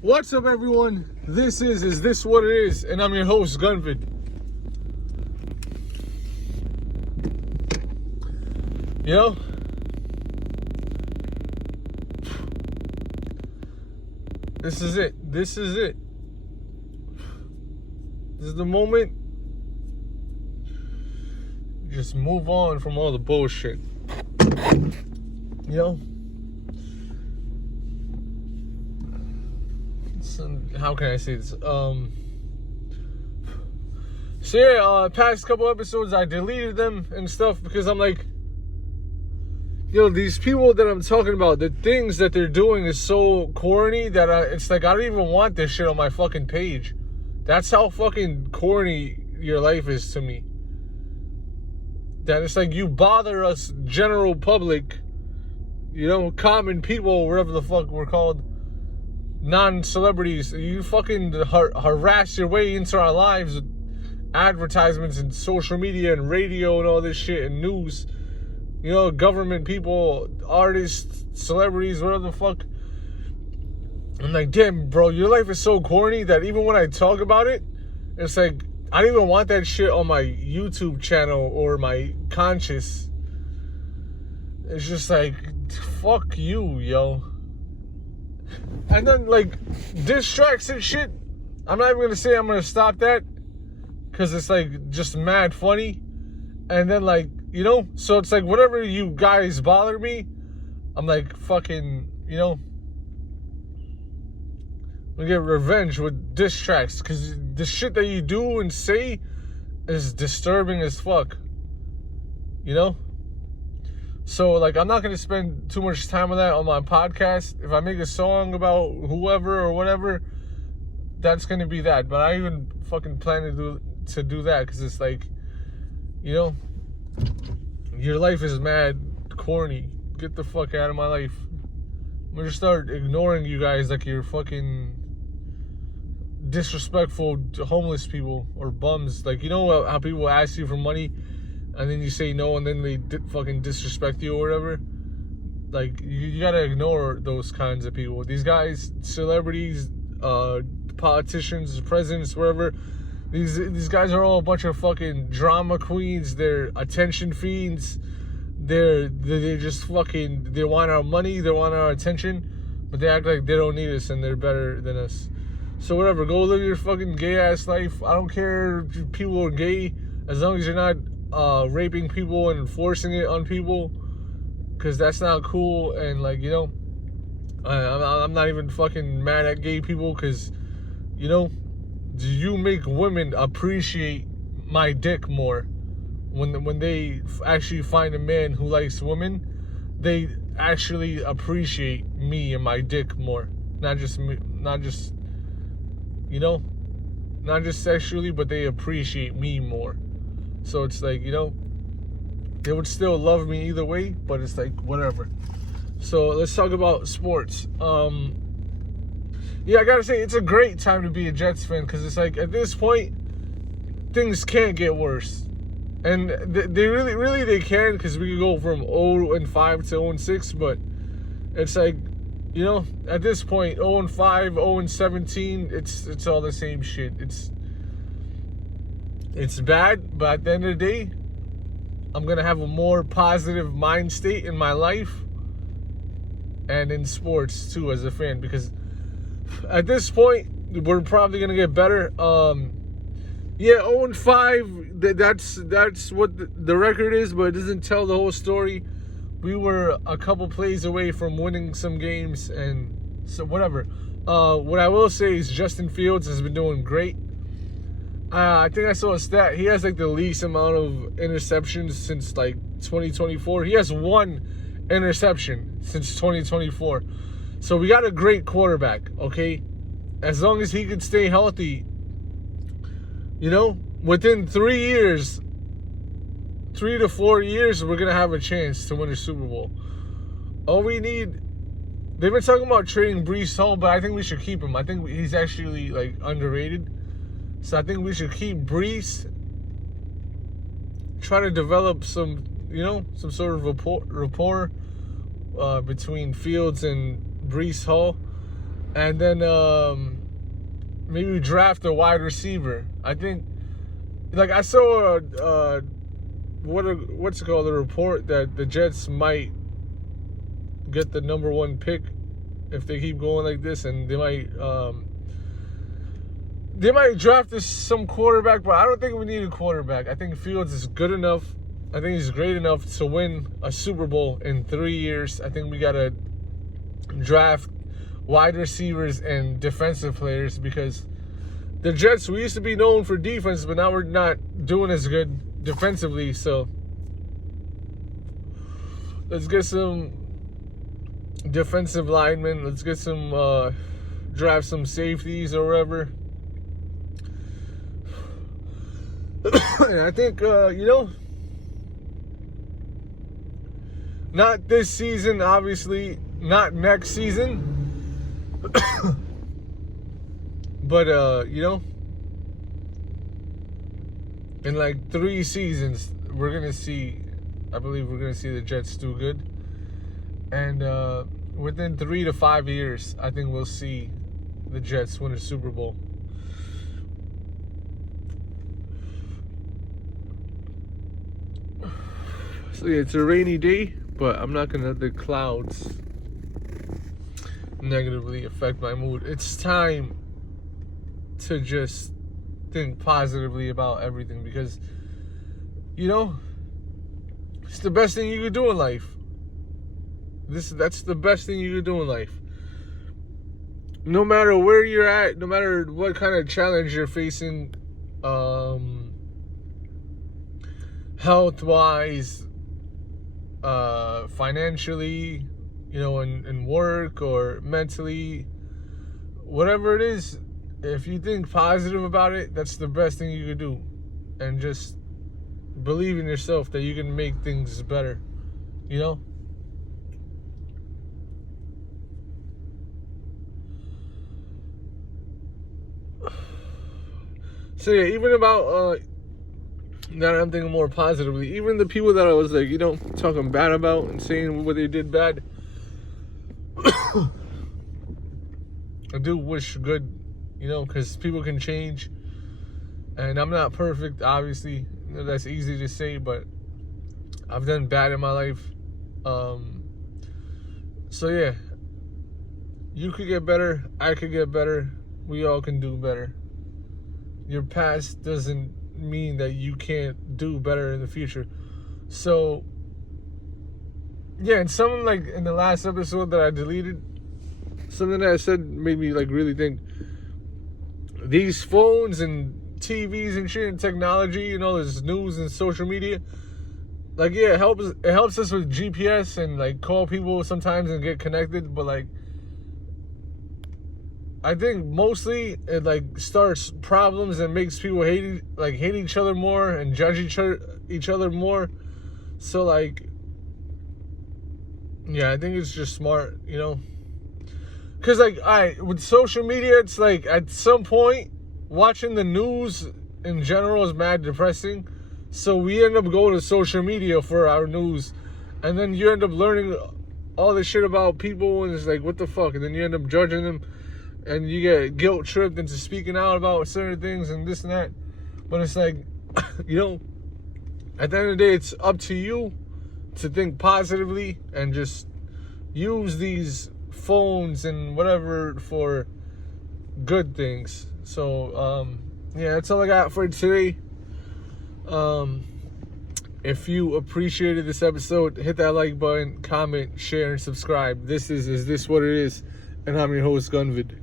What's up, everyone? This is This What It Is? And I'm your host, Gunvid. You know, this is it. This is the moment. Just move on from all the bullshit. You know? How can I say this? Past couple episodes I deleted them and stuff because I'm like, these people that I'm talking about, the things that they're doing is so corny that it's like I don't even want this shit on my fucking page. That's how fucking corny your life is to me. That it's like you bother us, general public, common people, whatever the fuck we're called, non-celebrities. You fucking harass your way into our lives with advertisements and social media and radio and all this shit and news. Government people, artists, celebrities, whatever the fuck. I'm like, damn, bro, your life is so corny that even when I talk about it, it's like, I don't even want that shit on my YouTube channel or my conscious. It's just like, fuck you, yo. And then, like, diss tracks and shit, I'm not even gonna say I'm gonna stop that, because it's, like, just mad funny. And then, like, so it's like, whenever you guys bother me, I'm like, fucking, we get revenge with diss tracks, because the shit that you do and say is disturbing as fuck, So, like, I'm not going to spend too much time on that on my podcast. If I make a song about whoever or whatever, that's going to be that. But I even fucking plan to do that, because it's like, your life is mad corny. Get the fuck out of my life. I'm going to start ignoring you guys like you're fucking disrespectful to homeless people or bums. Like, how people ask you for money and then you say no and then they fucking disrespect you or whatever? Like, you gotta ignore those kinds of people. These guys, celebrities, politicians, presidents, wherever, these guys are all a bunch of fucking drama queens. They're attention fiends. They just fucking, they want our money, they want our attention, but they act like they don't need us and they're better than us. So whatever, go live your fucking gay ass life. I don't care if people are gay, as long as you're not raping people and forcing it on people, because that's not cool. And like, I'm not even fucking mad at gay people, because do you make women appreciate my dick more? When they actually find a man who likes women, they actually appreciate me and my dick more. Not just me, not just sexually, but they appreciate me more. So it's like, they would still love me either way, but it's like, whatever. So let's talk about sports. I gotta say, it's a great time to be a Jets fan, because it's like, at this point, things can't get worse. And they really they can, because we could go from 0-5 to 0-6, but it's like, at this point, 0-5, 0-17, it's all the same shit. It's bad, but at the end of the day, I'm gonna have a more positive mind state in my life and in sports too as a fan, because at this point we're probably gonna get better. 0-5, that's what the record is, but it doesn't tell the whole story. We were a couple plays away from winning some games, and so whatever. What I will say is Justin Fields has been doing great. I think I saw a stat. He has like the least amount of interceptions since like 2024. He has 1 interception since 2024. So we got a great quarterback, okay? As long as he can stay healthy, within 3 to 4 years, we're going to have a chance to win a Super Bowl. All we need, they've been talking about trading Breece Hall, but I think we should keep him. I think he's actually like underrated. So I think we should keep Breece, try to develop some sort of rapport between Fields and Breece Hall. and then maybe draft a wide receiver. I think, like, I saw what's it called, a report that the Jets might get the number 1 pick if they keep going like this, and they might draft some quarterback, but I don't think we need a quarterback. I think Fields is good enough. I think he's great enough to win a Super Bowl in 3 years. I think we gotta draft wide receivers and defensive players, because the Jets, we used to be known for defense, but now we're not doing as good defensively. So let's get some defensive linemen. Let's get some draft some safeties or whatever. And I think not this season, obviously, not next season. But in like 3 seasons, I believe we're gonna see the Jets do good. And within 3 to 5 years, I think we'll see the Jets win a Super Bowl. So yeah, it's a rainy day, but I'm not gonna let the clouds negatively affect my mood. It's time to just think positively about everything, because it's the best thing you could do in life. That's the best thing you could do in life. No matter where you're at, no matter what kind of challenge you're facing, health-wise, financially, in work or mentally, whatever it is, if you think positive about it, that's the best thing you could do. And just believe in yourself that you can make things better, So yeah, even about now that I'm thinking more positively, even the people that I was like, talking bad about and saying what they did bad, I do wish good, because people can change, and I'm not perfect, obviously. That's easy to say, but I've done bad in my life. So yeah, you could get better, I could get better, we all can do better. Your past doesn't mean that you can't do better in the future. So yeah, and something like in the last episode that I deleted, something that I said made me like really think. These phones and TVs and shit and technology, this news and social media, like, yeah, it helps us with GPS and like call people sometimes and get connected, but like I think mostly it like starts problems and makes people hate each other more and judge each other more. So like, yeah, I think it's just smart, because like, with social media, it's like at some point watching the news in general is mad depressing. So we end up going to social media for our news, and then you end up learning all this shit about people, and it's like, what the fuck? And then you end up judging them, and you get guilt tripped into speaking out about certain things and this and that. But it's like, at the end of the day, it's up to you to think positively and just use these phones and whatever for good things. So yeah, that's all I got for today. If you appreciated this episode, hit that like button, comment, share, and subscribe. This is This What It Is? And I'm your host, Gunvid.